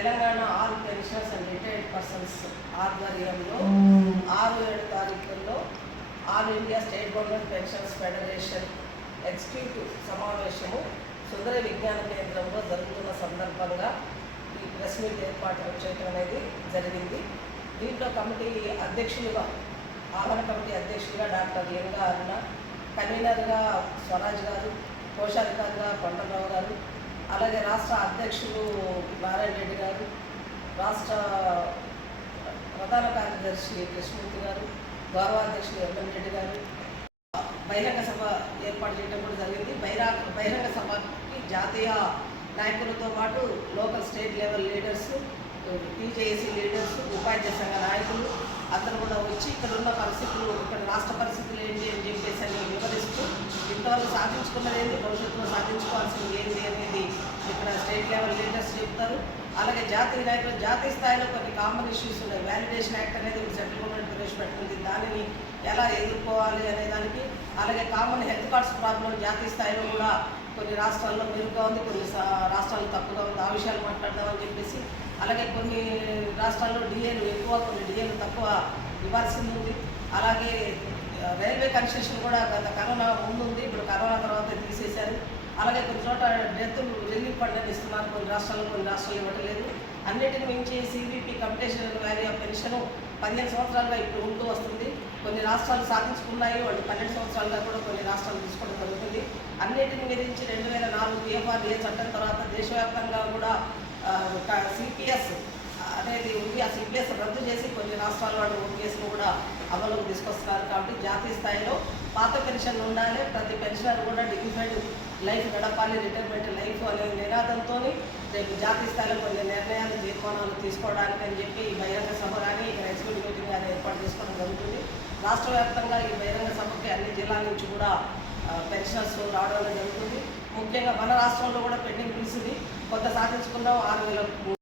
Telangana all pensioners and retired persons ఆధ్వర్యంలో 6-7 తారీఖుల్లో all India state government pensions federation executive సమావేశము సుందర విజ్ఞాన కేంద్రంలో జరుగుతున్న సందర్భంగా ఈ ప్రెస్ మీట్ ఏర్పాటు చేయడం అనేది జరిగింది. దీంట్లో కమిటీ అధ్యక్షులుగా ఆహ్వాన కమిటీ అధ్యక్షులుగా డాక్టర్ లింగా అరుణ, కన్వీనర్గా స్వరాజ్ గారు, కోశాధికారిగా కొండలరావు గారు, అలాగే రాష్ట్ర అధ్యక్షులు నారాయణ రెడ్డి గారు, రాష్ట్ర ప్రధాన కార్యదర్శి కృష్ణమూర్తి గారు, గౌరవాధ్యక్షులు ఎంఎన్ రెడ్డి గారు బహిరంగ సభ ఏర్పాటు చేయడం కూడా జరిగింది. బహిరంగ సభకి జాతీయ నాయకులతో పాటు local state level leaders, TJAC leaders, ఉపాధ్యాయ సంఘ నాయకులు అందరూ కూడా వచ్చి ఇక్కడ ఉన్న పరిస్థితులు, ఇక్కడ రాష్ట్ర పరిస్థితులు ఏంటి అని చెప్పేసి అని వివరిస్తూ ఇంతవరకు సాధించుకున్నది ఏంటి, భవిష్యత్తులో సాధించుకోవాల్సింది ఏంటి అనేది ఇక్కడ స్టేట్ లెవెల్ లీడర్స్ చెప్తారు. అలాగే జాతీయ నాయకులు జాతీయ స్థాయిలో కొన్ని కామన్ ఇష్యూస్ ఉన్నాయి. వ్యాలిడేషన్ యాక్ట్ అనేది సెంట్రల్ గవర్నమెంట్ ప్రవేశపెట్టింది, దానిని ఎలా ఎదుర్కోవాలి అనే దానికి, అలాగే కామన్ హెల్త్ కార్డ్స్ ప్రాబ్లం జాతీయ స్థాయిలో కూడా కొన్ని రాష్ట్రాల్లో మెరుగ్గా ఉంది, కొన్ని రాష్ట్రాల్లో తప్పుగా ఉంది. ఆ విషయాలు మాట్లాడదామని చెప్పేసి, అలాగే కొన్ని రాష్ట్రాల్లో డిఏలు ఎక్కువ, కొన్ని డిఏలు తక్కువ ఇవ్వాల్సింది ఉంది. అలాగే రైల్వే కన్సెషన్ కూడా గత కరోనా ముందు ఉంది, ఇప్పుడు కరోనా తర్వాత తీసేశారు. అలాగే కొన్ని చోట డెత్తులు రిలీఫ్ ఫండ్ అని ఇస్తున్నారు, కొన్ని రాష్ట్రాలు ఇవ్వట్లేదు. అన్నిటిని మించి CBP competition value of pension 15 సంవత్సరాలుగా ఇప్పుడు ఉంటూ వస్తుంది. కొన్ని రాష్ట్రాలు సాధించుకున్నాయి, వాళ్ళు 12 సంవత్సరాలుగా కూడా కొన్ని రాష్ట్రాలు తీసుకోవడం జరుగుతుంది. అన్నిటిని మించి 2004 PFRA చట్టం తర్వాత దేశవ్యాప్తంగా కూడా సిపిఎస్ అనేది ఉంది. ఆ సిపిఎస్ రద్దు చేసి కొన్ని రాష్ట్రాల వాళ్ళు ఓపీఎస్ను కూడా అమలుకు తీసుకొస్తున్నారు. కాబట్టి జాతీయ స్థాయిలో పాత పెన్షన్ ఉండాలి, ప్రతి పెన్షనర్ కూడా డిగ్నిఫైడ్ లైఫ్ గడపాలి, రిటైర్మెంట్ లైఫ్ అనే నినాదంతో రేపు జాతీయ స్థాయిలో కొన్ని నిర్ణయాలు, తీర్మానాలు తీసుకోవడానికి అని చెప్పి ఈ బహిరంగ సభ కానీ ఇక్కడ ఎగ్జిక్యూటివ్ మీటింగ్ కానీ ఏర్పాటు చేసుకోవడం జరుగుతుంది. రాష్ట్ర వ్యాప్తంగా ఈ బహిరంగ సభకి అన్ని జిల్లాల నుంచి కూడా పెన్షనర్స్ రావడం జరుగుతుంది. ముఖ్యంగా మన రాష్ట్రంలో కూడా పెండింగ్ బిల్స్ని కొంత సాధించుకుందాం. 6,000